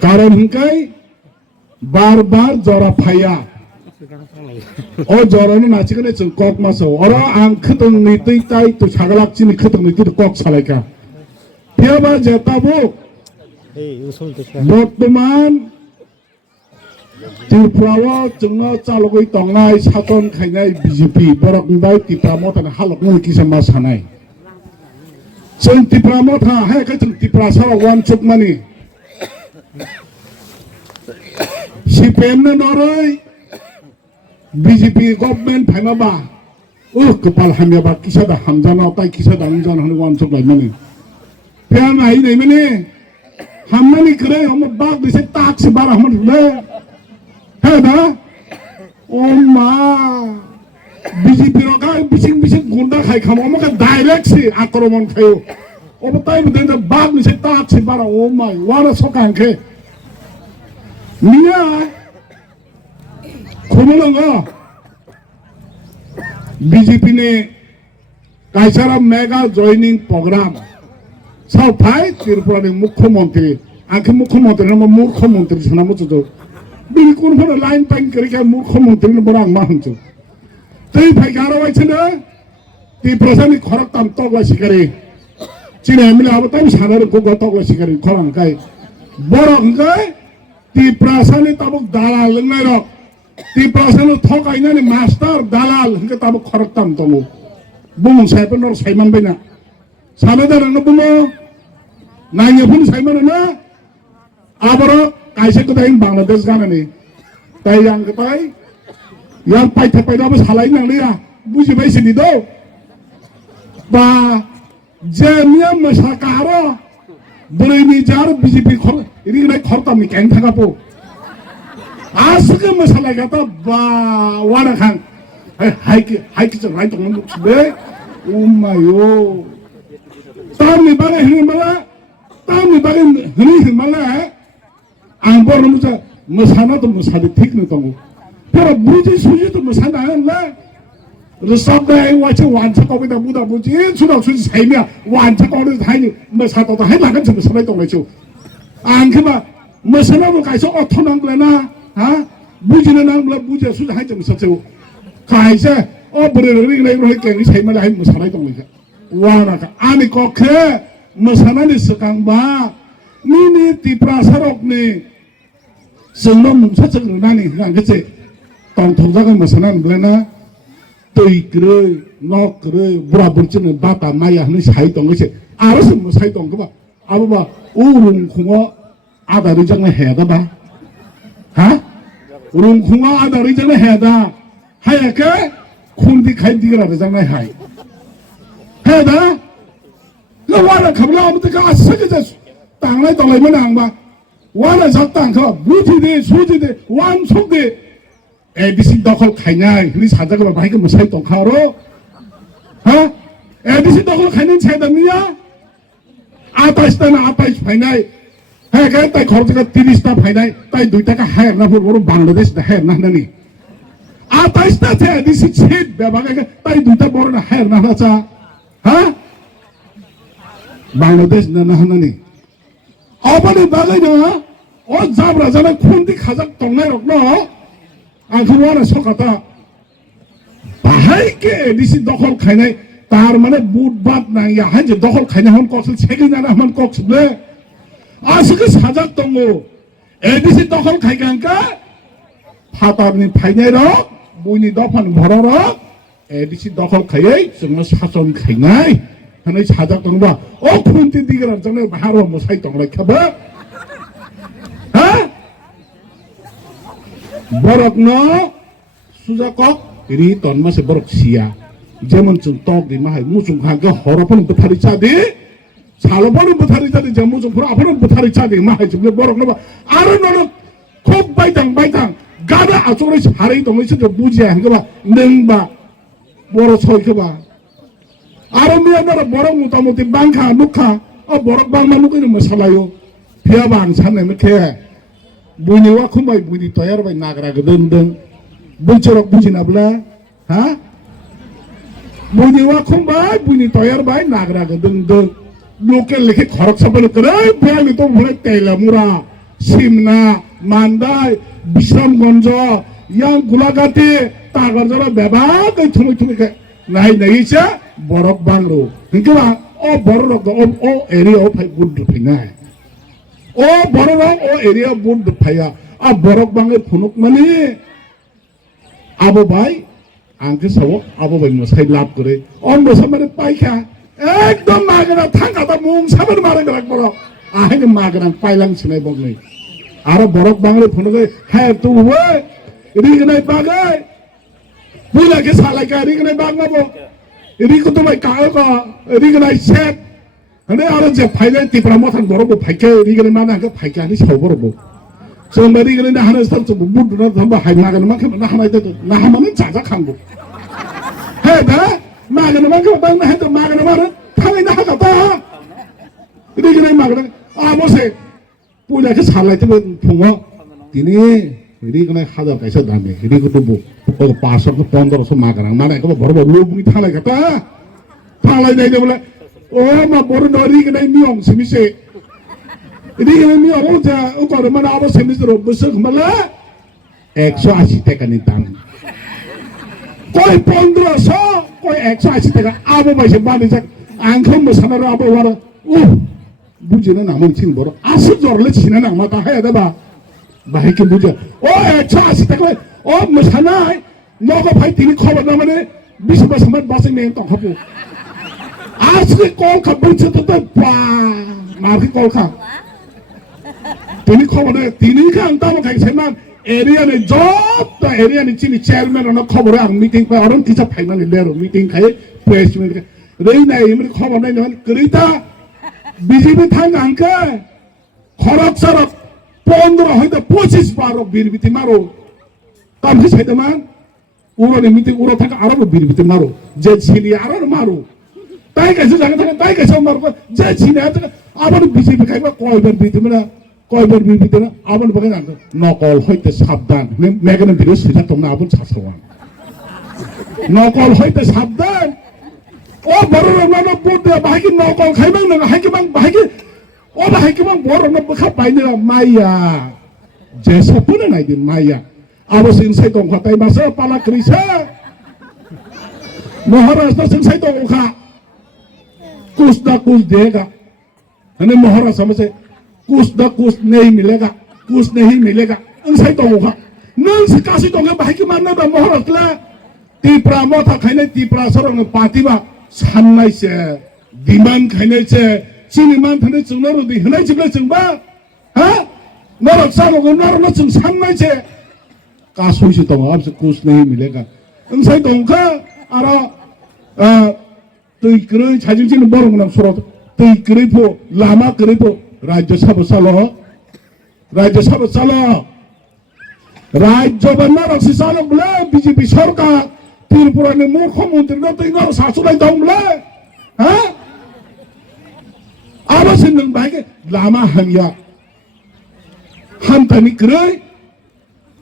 কারণ হংকাই বারবার জরা ফাইয়া ও জরানো নাচিকনে जों কক মাসো অরা আং খতংনি তৈতাই তো সাগলাকচিনি খতংনি তো কক সালাইকা ফেবা যেতাবো বর্তমান ত্রিপুরাও जोङो चालगै तंनाय सासन खायनाय बिजेपि बरक बाय त्रिपुरा मथान हालकमोन किसमा सानाय जों त्रिपुरा मथा हायखै जों त्रिपुरा साव वान चुकमानि सिपिएम नरै बिजेपि गभर्नमेन्ट फाइमाबा कपाल हामियाबा किसादा हामजाना ताइ किसादा हामजाना हन वान चुक लायमानि फेया नाय नै माने हामनानि करे हम बाग दिसे ताक से बारा हम ले है ना ओ मा बिजेपि रगा बिसिं बिसिं गुंडा खाय खाम हमके डायरेक्ट से आक्रमण खायो अब ताइ बदेन बाग दिसे ताक से बारा ओ माय वाना सकांखे निया खोमलंगा बीजेपी ने कायसारा मेगा जॉइनिंग प्रोग्राम साउथाय त्रिपुरा ने मुख्यमंत्री आंखे मुख्यमंत्री ना मूर्खमंत्री सना मुचो बिनि कोन फोन लाइन पाइन करिका मुख्यमंत्री ने बरा मा हंचो तै फाइगारो वाइछनो त्रिपुरा नि खरक ताम तगला सिकारे चिने मिले अब ताम सानार को गतगला सिकारे खरंकाय बरा हंकाय त्रिपुरा सानि ताबक दालाल लोंनाय रक त्रिपुरा सानि थगायनानै मास्टार दालाल हंके ताबक खरक ताम तंगो बुमुं साइपन नर साइमान बायना साने दारनो बुमो नायफोन साइमान ना आबरो कायसे कदाय बांलादेश गानानै ताइ आं गताय यां पाइथा पाइदाबो सालाय नांलिया बुजिबाय सिनि दो बा जेमिया मसाकारो बोरैनि जार बिजेपि खर इरिगनाय खरतामनि कें थागापो आसके मसालाय गाता बा वाना खां हाइकि जों राय दंमोन बुखिबे उमायो तामनि बागै हिमाला तामनि बागै हनि हिमाला आं बरनो मुजा मोसाना तो मोसादे ठीक न दंगो पर बुजि सुजि तो मोसाना हनला रोसाबनाय वाचे वानसा कबे दा बुदा बुजि सुनाव सुजि साइमिया वानसा कबे हायनि मोसातो तो हाय लागोन जों मोसानाय दंनायसो आं खबा मोसानाबो कायसो अथ नांगलेना हा बुजिनो नांब्ला बुजिया सुजि हाय जों मोसासो कायसे अ बोरे रिंनाय रय केंनि साइमाला हाय मोसानाय दंनायसो वाना का आनि कखे मोसानानि सकांबा निनि त्रिपुरा सरकनि जोंनो मुंसा जोंनानि गांगेसे तंथजागोन मोसानान ब्लेना तैग्रै नग्रै बुरा बुरचिनो बाता माया हनै साइ दंगेसे आरो जों मोसाइ दंगबा आबोबा उरुं खुङो आदारि जोंनो हेदाबा हा उरुं खुङो आदारि जोंनो हेदा हायके खुंदि खाइ दिगरा जोंनो हाय हेदा लवारा खबला अमते गासैबो जे तांनाय दलायमोन आंबा वाना जातांखौ बुजिदे सुजिदे वान सकदे एडिसि दखल खायनाय हनि साजागबा बाहायखौ मोसाइ दंखारो हा एडिसि दखल खायनाय सायदानिया 28 ता 28 फायनाय हे गाय ताइ खरजका 30 ता फायनाय ताइ 2 टाका हायना फुर बांलादेश दा हायना नानि 28 ता छे एडिसि छेद बेबागा ताइ 2 ता बरना हायना नाचा हा बांलादेश ना हानानि अबनि बागै न अ जाब्रा जाना खुन्ति खाजाक तंनाय रक न आंखौ वाना सकाता बाहायके एडिसि दखल खायनाय तार माने बुटबाद नांया हाय जे दखल खायनाय हम कक्सल सेगिनाना हम कक्सले आसके साजाक दंगो एडिसि दखल खायगांका फातारनि फायनाय रक बुइनि दफान भर रक एडिसि दखल खायै जोंनो सासन खायनाय हनै साजाक दंबा अ खुन्ति दिगरा जोंनो बाहारो मोसाइ दंलाय खाबा हा बरक न सुजाकक रि तन्मासे बरक सिया जेमन जों तक दि माहाय मुजुं खांगे हरफोन बथारि चादि सालफोन बथारि चादि जों मुजुंफोर आफोन बथारि चादि माहाय जों बरक न आरो न खूब बायदां गादा आचरै सारै दंसो जों बुजिया हंगबा नोंबा बर सयखबा आरो मियानार बरक मुतामुति बांखा नुखा अ बरक बांमा नुखैनो मोसालायो फेयाबा आं साननाय मथे बुइनि वा खुमबाय बुइनि तयार बाय नागरा गदोंदों बुइचरक बुजिनाब्ला हा बुइनि वा खुमबाय बुइनि तयार बाय नागरा गदोंदों लोकेल लेखे खरक सबल करे फेयानि तो भले तेला मुरा সিমনা মান্দাই বিশ্রামগঞ্জ ইয়াং গোলাঘাটি তাগরজরা বেবাক থুমি থুমি নাই নাইছে বরক বাংলো হিংকেবা ও বড় ও এরিয়া ফাই বুদ্ধ ফিনাই ও বড় ও এরিয়া বুদ্ধ ফাইয়া आ बरक बांगे फुनुक माने आबो भाई आंके सबो आबो भाई मसाई लाभ करे और मसा मारे पाइखा एकदम मागना थांगा ता मुंग साबर मारे गलक बरो आहे ने मागना पाइलांग सिनाय बगनै आरो बरक बांगे फुनुक है तू वे रिगनाय बागै पुला के सालाय का रिगनाय बागनाबो रिको तो भाई काओ का रिगनाय सेट हने आरो जे फाइलाय तिप्रा मथान बरबो फाइके रिगनाय माना के फाइके नि सावबरबो जों बायदि गेलेनो हानाय स्टारखौ बुद्धना थांबा हायनागोन मा खालामनो हानाय दो ना हामानो जाजा खांगौ हे दा मागोन मा खालामनो दांनो हायदो मागोन मारो थांनो हागाता इदि गेले मागोन आबोसे पुलाके सालायते फुङो दिनै इदि गेले हाजार कायसा दामे इदि गतो बो 500 1500 मागोन मानायखौ बरबो लुबुनि थालायगाता थालायनाय देबले ओ मा बर नरि गेले मियं सिमिसे ini kami orang jah, ukor mana apa semis terus besok malah 180 টাকা ni tang. Koi 1500, koi 180 টাকা. Apa macam mana sih? Angkau mesana apa wara? Bujina namun cing boro. Asal jorle cina nama mata hai ada ba? Baik ke buja. 180 টাকা. Mesana, naga pai tini khabar nama ni bisa bersama bahasa ni entah apa. Asal kau kabar cerita tu mari kau kah. তিনি খবরে তিনি খান তাম খাইছেমান এরিয়ানি যত এরিয়ানি চিনি chairman on খবরে আং meeting পাই অরন কিছা finally লেরো meeting খাই প্রেস মিট রেই নাই ইমরি খবর নাই নন করিতা বিজেপি থাং আংকে খরক সরক 15 হইতে 25 বারো বিরবিতি মারো কাম কি সাইদমান উরনি মিটিং উরো থাকা আরো বিরবিতি মারো যে ছিলি আরো মারো তাই কাছে জায়গা থাকে তাই কাছে মারো যে ছিলি আবার বিজেপি খাইবা কয়বার বিরবিতি কয়বার বিবৃতি না আবার বলে না নকল হইতে সাবধান মেগানে ভিডিও সেটা তোমরা আবার ছাড়ছাওয়ান নকল হইতে সাবধান ও বড় রঙানো বুদ্ধ বাহাকি নকল খাইবাং না হাইকি বাং বাহাকি ও বাহাকি বাং বড় রঙা বখা পাইনে মাইয়া যে সপনে নাই দিন মাইয়া আবার সিনসাই দংখা তাই মাসে পালা করিছে মহারাষ্ট্র সিনসাই দংখা कुछ ना कुछ देगा हने महाराज समझे कुछ ना कुछ नहीं मिलेगा कुछ नहीं मिलेगा उनसे तो होगा नंग से काशी तो के भाई के मारने बा महाराज ला तीपरा मोथा खाने तीपरा सरंग पातिबा साननाय से दिमान खाने से चिनिमान थाने चुनरो दि हनाय जिबले जोंबा हा नरक सानो नरक जों साननाय से कासोय से तो अब से कुछ नहीं मिलेगा उनसे तो का आरो तैक्रै छाजिंजिन बरंगनाम सर तैक्रैफो लामा क्रैफो राज्य सभा चालो राज्य बन्ना रक्षी चालो बोले बीजेपी सरकार त्रिपुरा ने मुख्यमंत्री ने तो इन्होंने शासुलाई दम बोले हाँ अब से नंग भाई के लामा हमिया हम तनी क्रै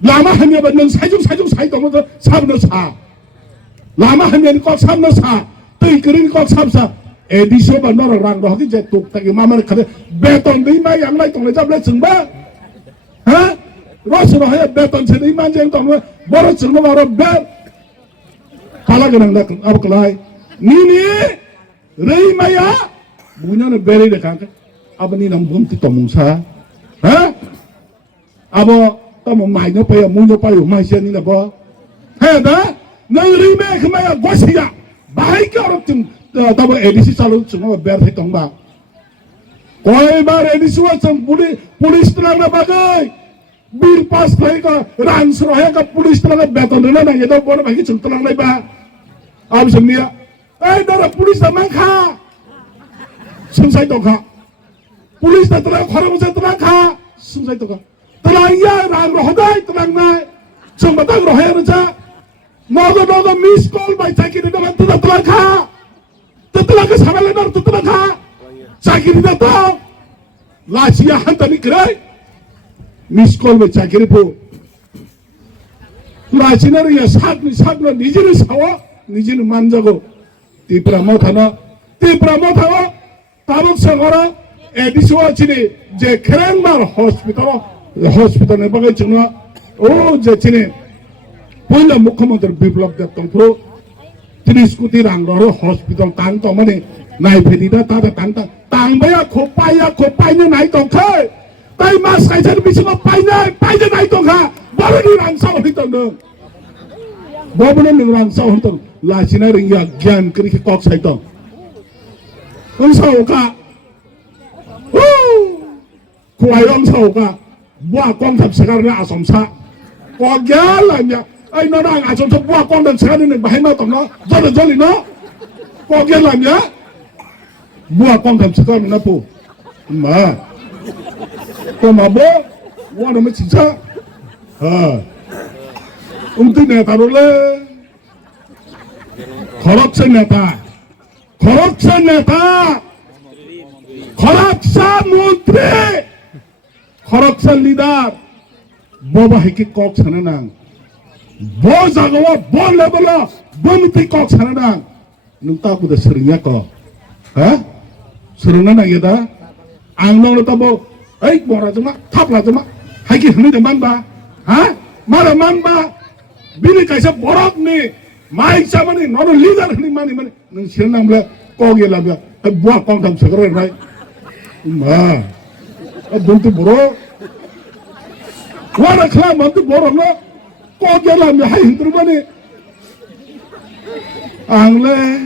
लामा हमिया बन्ना साइजों साइ दम तो सब न सा लामा हमिया ने को सब न सा तैक्रै को सब सा एडिसो बन्ना रंग रही जे तुक तक मामा खरे बेतन दै मा यांगलाय तंगलाय जाबले जोंबा हा रस रहे बेतन से दै मान जें तंग बर जोंबा बर बे पाला गनंग दा अब कलाय नी रै माया बुनाने बेरे देखा अब नी नम बुमति तमुसा हा अब तम माइनो पे मुनो पायो माइसे नी न ब हे दा नंग रै मा खमाया गसिया बाहाय के अरब तुम तब एडीसी चालू चुनाव बेर है तंबा कोई बार एडीसी वा चंग पुलिस तलांग बागै बिल पास भएका रान्स रहेका पुलिस तलांग बेतन न न यदो बन भागी चुन तलांग नै बा अब समनिया ए दर पुलिस तमां खा सुनसाइ दखा पुलिस तलांग खरम से तलांग खा सुनसाइ दखा तलांग या रांग रहदाय तलांग नाय जों बतां रहे रजा नगो मिस कॉल बाय चाकिरि दमान तलांग खा तेतला के सामने नर तेतला खा चाकरी देता लाचिया हंतनी करे मिस कॉल में चाकरी पो लाचिना रे सात न निजे ने सावा निजे ने मान जागो तीपरा मोथा ताबक सगरा 에디스와 지니 제 크랭말 호스피탈에 바가 정말 제 지니 보일러 무커먼들 비블럽 됐던 프로 트리스쿠티 랑로로 호스피탈 땅 떠머니 나이페디다 따다 땅바야 고빠이는 나이 똥칼 따이 마스카이자는 미치고 빠이자 나이 똥카 머리랑 싸우던 뭐보는 능랑 싸우던 라시나는 야 gian 그렇게 꼭 사이던 은사오가 구아영 사오가 뭐아 꽝탑 세가는 아솜사 꽝갸라냐 아이 너랑 아솜사 뭐아 꽝탑 세가는 마이마 똥나 저리 너 꽝갸라냐 뭐아 꽝탑 세가는 나포 엄마 또 마보 뭐하면 진짜 내다로래 corruption नेता corruption मंत्री corruption leader boba hiki kok sananang bo jagawa bo level bo miti kok sananang nungta kuda seringnya ko seruna na yada angnong ta bo ai bora jama thapla jama hiki hne de manba mara manba bini kaisa borok ni 마이 자만이 너는 리더를 흔히 많이 능 신랑불에 꼭이라며 뭐야 꽝담 서그래 라이 마 눈도 보러 와라 클라 만도 보러 너 꼭이라며 하이 힘들만이 앙래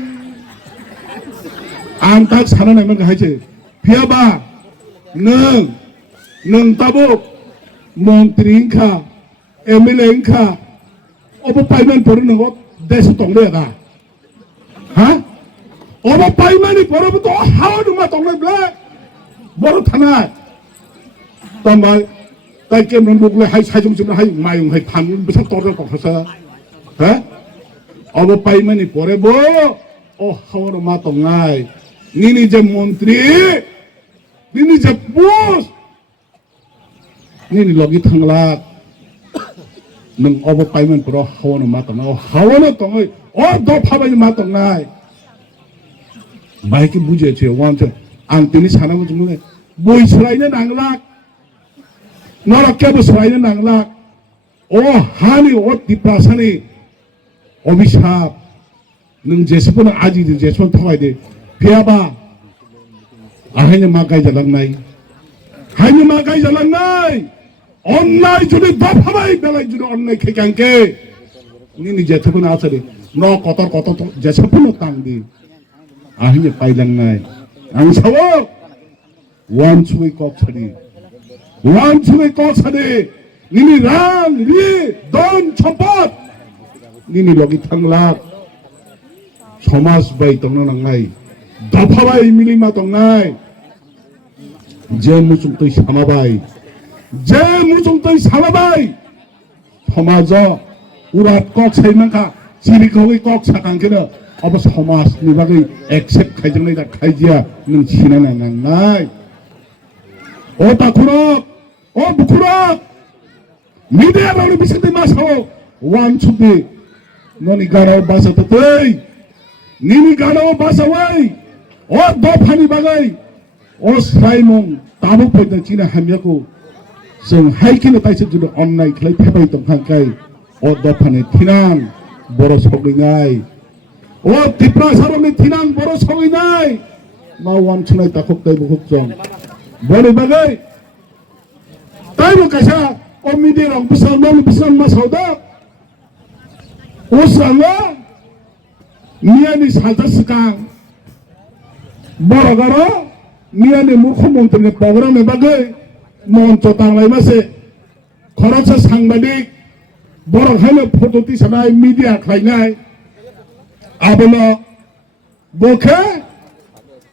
앙딱 사는 애면 하지 비아바 능 따보 몬트링카 에밀랭카 오버 파이만 버리는 것 대수 동네가 어버 파이만이 벌어부터 하와누마 동네블래 뭐로 타나 또말 딸게임은 목래 하이 사정집을 하이 마용 하이 판문 무슨 또를 꺾어서 어버 파이만이 벌어보 하와누마 동네 니니 제 몬트리 니니 제 보스 니니 로기 탕락 능 어버 파이만 보러 하원은 맞던 하원은 똥을 너 파바이 맞던 나이 마이크 무지에 제 완전 안 뜨니 사람은 정말 뭐 이스라엘은 앙락 너라 깨부 이스라엘은 앙락 하니 디파사니 어비샵 능 제스포는 아직도 제스포 타와야 돼 비아바 하니 마가이 잘랑나이 하니 마가이 잘랑나이 온라인 주니 더 파바이 달라이 주니 온라인 개강게 니니 제트분 아서리 너 거터 제스포는 땅디 아히니 파이랑나이 앙사워 원추의 꺽차리 니니 don 첨봇 니니 여기 탕락 소마스 바이 똥나랑나이 더 파바이 밀리마 똥나이 제 무슨 또 사마바이 제 무슨 또 사마바이 토마저 우랏 꺽 사이만가 지리거기 꺽 사강게는 어버 소마스 니바기 액셉 가정내다 가이지야 는 지나나나이 오타쿠럭 부쿠럭 미디어로 비슷해 마서 완추비 너니 가라오 바사 뜻이 니니 가라오 바사 와이 너파니 바가이 스라이몽 따복 포인트 지나 하며고 성 하이키는 따이서 주는 온라인 클레이 페바이 동한가이 너파니 티난 보러 속이나이 디프라 사람이 티난 보러 속이나이 마 완추나이 따곡다이 부곡정 머리 바가이 따이로 가샤 미디어랑 비싼 놈이 비싼 마사오다 오스랑아 미안이 살다스까 뭐라가라 미안이 무코몬트네 프로그램에 바가이 몬토 땅라이마세 거라차 상바딕 뭐라 하면 포도띠 사나이 미디어 클라이나이 아버나 뭐케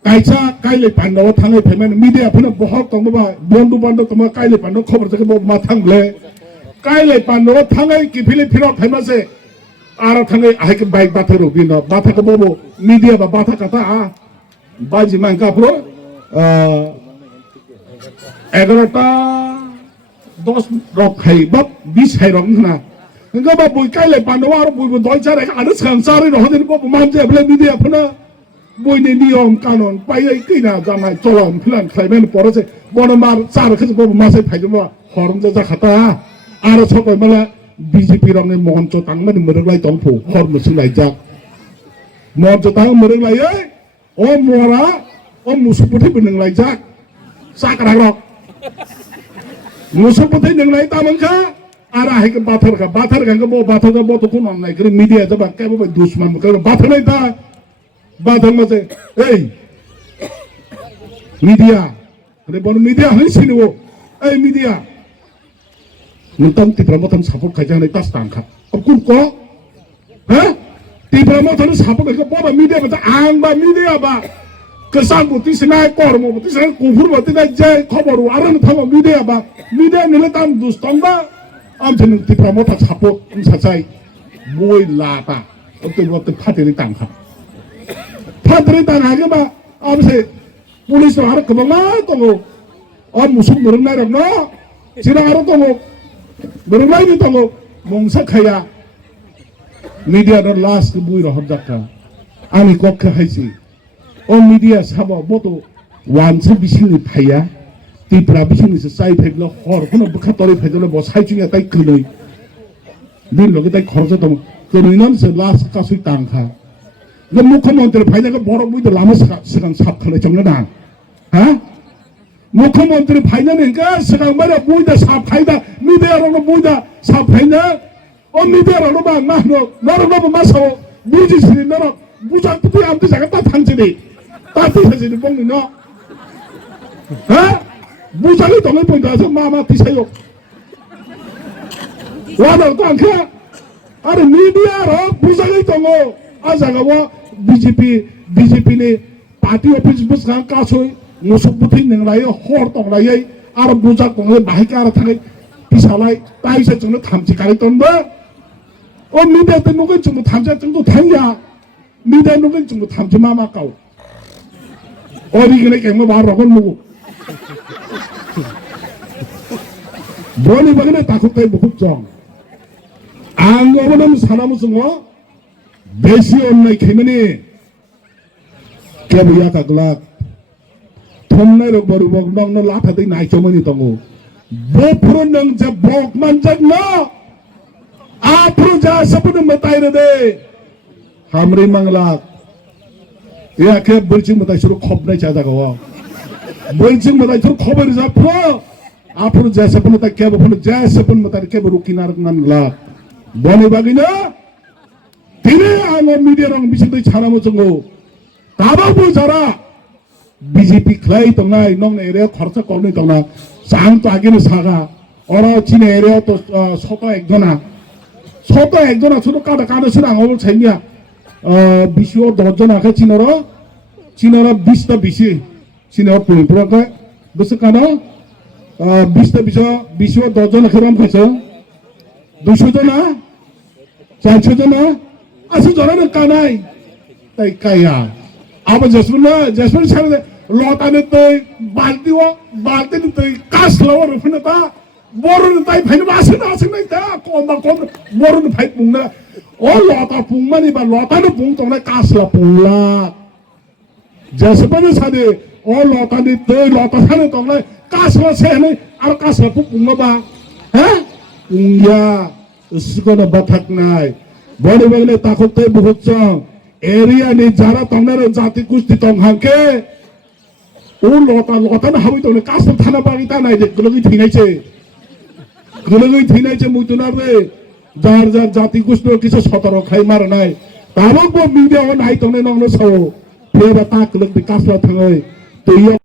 kaisa kaile pando thangai phemen media phuna bahok tongba bondu bando toma kaile pando khobar jage bo ma thangle kaile pando thangai ki phile phiro phaimase ara thangai ahike bike batha robino batha ko bo media ba batha kata a baji manga pro 11টা 10 rok hai bab 20 hai rok na nga ba boi kaile pando ar boi bo doi chare ka anas khang sare ro den bo manje bhle media phuna বইনি নিয়ম কানুন পাইয়ে কইনা জামাই চলন ফিলান খাইবেন পড়েছে বড় মার চার খেছে বড় মাসে ফাইজম হরম যা খাতা আর সবাই মানে বিজেপি রঙে মঞ্চ তাংমানি মরলাই দংফু হরম সুলাই যাক মঞ্চ তাং মরলাই ও মরা ও মুসুপথে বিনংলাই যাক সাকরা রক মুসুপথে নংলাই তামंखा আর আহেকে বাথর কা বো তো কোন নাই করে মিডিয়া যা কে বো দুশমন করে বাথর নাই তা বাথর মতে এই মিডিয়া রে বড় মিডিয়া হইছিলো এই মিডিয়া নতম টিপ্রামথন সাপোর্ট খাইজা নাই তাস তাংখা কুন ক হ্যাঁ টিপ্রামথন সাপোর্ট খাইজা বড় মিডিয়া বা আং বা মিডিয়া বা কেসাং বুতি সিনাই কর্ম বুতি সিনাই কুফুর বুতি নাই যে খবর আরন থামো মিডিয়া বা মিডিয়া নিলে তাম দুস্তম্বা আমছেন টিপ্রামথন সাপোর্ট সাসাই বই লাটা অতে ফাটেরি তাংখা ফাটেরি তাংখা বা আমছে পুলিশ আর কবলা তো ও মুসুক মরনাই রং ন সিনা আর তো মরনাই নি তো মংসা খায়া মিডিয়া র লাস্ট বুই রহর জাকা আমি কক্ষে হাইছি ও মিডিয়া সাবা বতো ওয়ানসে বিসিনি ফাইয়া ত্রিপুরা বিসিনি চাই ফাইল হর কোনো বখা তরি ফাইল বসাই চুইয়া তাই কলই দিন লগে তাই খরচ দম কলইনাম সে লাস্ট কাসুই তাংখা যে মুখ্যমন্ত্রী ফাইনাকে বড় বুই লামা সিগাং সাপ খালে চংনা না হ্যাঁ মুখ্যমন্ত্রী ফাইনা নেকা সিগাং মারে বুইদা সাপ খাইদা মিডিয়া রং বুইদা সাপ ফাইনা ও মিডিয়া রং বা না নরম মাসাও বুঝিছিনি নরম বুঝা তুই আমতে জায়গা তা থানছিনি তা তিসাছিনি বংনি ন হ্যাঁ বুঝালি তুমি বইদা আছে মা তিসাইও ওয়াদার তো আংখা আরে মিডিয়া র বুঝালি দङ आ জায়গাও বিজেপি নি পার্টি অফিস বসখাं কাছই মুসুকবুথি नंलाय हर तंलायै आरो बुजा दङ बाहायका आरो थाङै पिसालाय ताइसे जोंनो थामथि गारि दंबो ओ मिडिया ते नुगै जोंनो थामजा जोंनो थांया मिडिया नुगै जोंनो थामथि मा गाव 어리기네 개모 바로건 누구 뭐니 bagine takutay bukupjong angobonam sanamusungo বেশি অন্যায় খেমেনি কে বুয়া কাগলা থমনাই রক বড় বক নং ন লাফাতেই নাই চমনি দङ বফুর নং যে বক মানজাক ন আফরু যা সপন মতাই রে দে হামরি মাংলা ইয়াকে বলছি মতাই শুরু খবনাই চা জাগাও বলছি মতাই শুরু খবর যা ফো আফরু যা সপন মতাই কে বফুর যা সপন মতাই কে রুকিনার নানলা বনি বাগিনা দিনে আঙো মিডিয়া রং বিসিদই ছানামো जोंगो दाबाबो जारा বিজেপি ख्लाय दंनाय नং एरिया खर्चा करनै दंना जां तो आगे सागा और चिने एरिया तो सत एकजना শুধু কাটা কাটা শুনে আঙো ছাইনিয়া 20 ও 10 জন আকে চিনর 20 টা বিসি চিনর পুরোটা বসে কানো 20 টা 20 ও 10 জন খেরাম খাইছো 200 জন 400 জন আসি জরানো কানাই তাই কায়া আবার জেসমিন সামনে লতানে তৈ বালতি তৈ কাস লাওয়ার রফিনা তা বড়ন তাই ফাইন আসে নাই তা কম বড়ন ফাই পুংনা ও লতা পুংমানি বা লতানে পুং তংনা কাস লা পুংলা জেসমিন সাদে ও লতানে তৈ লতা সানে তংনা কাস লা সেনে আর কাস লা পুংনা বা হ্যাঁ পুংয়া उसकोना बाथक নাই বড় বগলে তাকতে বহুত এরিয়া নি যারা তংনার জাতি কুস্তি তংহাকে ও লতা না হাবি তংনে কাস থানা বাগিতা নাই যে গলগি থিনাইছে মুইতুনার রে যার জাতি কুস্তি কিছু সতর খাই মার নাই তাবক মিডিয়া নাই তংনে নংনো সাও ফেরা তাক লগ কাস থাঙै তৈ